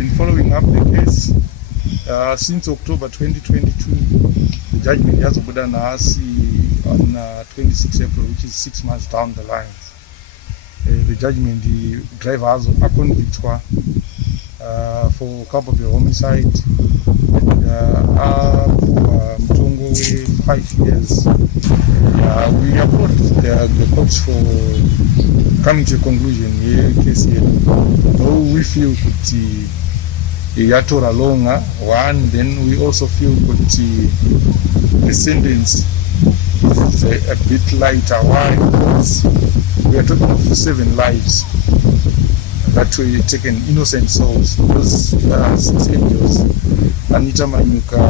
been following up the case since October 2022. The judgment has been on 26 April, which is 6 months down the line. The judgment, the driver has a convicted for culpable homicide and Mtongo 5 years. We applaud the courts for coming to a conclusion here, case here. Though we feel that yatora longer one, then we also feel that the sentence is a bit lighter. Why? Because we are talking of 7 lives that were taken, innocent souls. Those 6 angels, Anita Manyuka,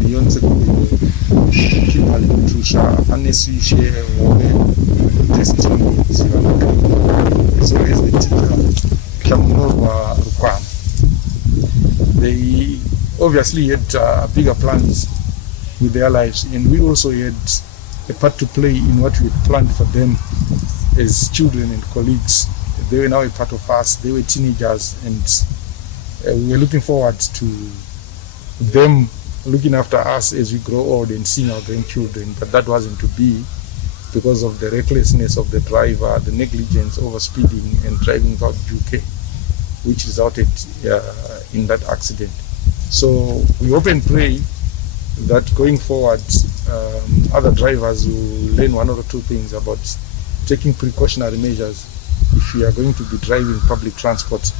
Beyonce Kimali Trusha, Anesi Share, testimony. So is the teacher Chamunorwa Machimbidzofa. They obviously had bigger plans with their lives, and we also had a part to play in what we had planned for them as children and colleagues. They were now a part of us. They were teenagers, and we were looking forward to them looking after us as we grow old and seeing our grandchildren. But that wasn't to be, because of the recklessness of the driver, the negligence, overspeeding, and driving without due care, which resulted in that accident. So we hope and pray that going forward, other drivers will learn 1 or 2 things about taking precautionary measures if we are going to be driving public transport.